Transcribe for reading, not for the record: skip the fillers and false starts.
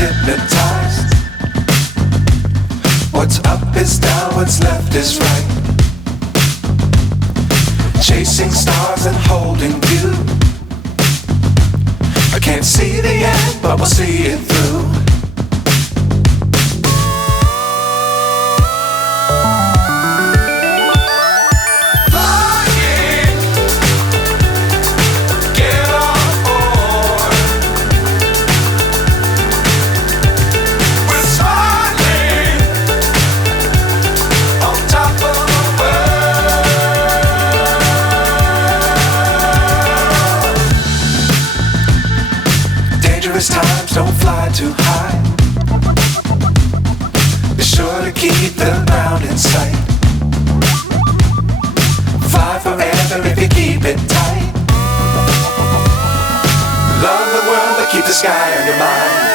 hypnotized. What's up is down, what's left is right. Chasing stars and holding you. I can't see the end, but we'll see it through. Times don't fly too high. Be sure to keep the ground in sight. Fly forever if you keep it tight. Love the world but keep the sky on your mind.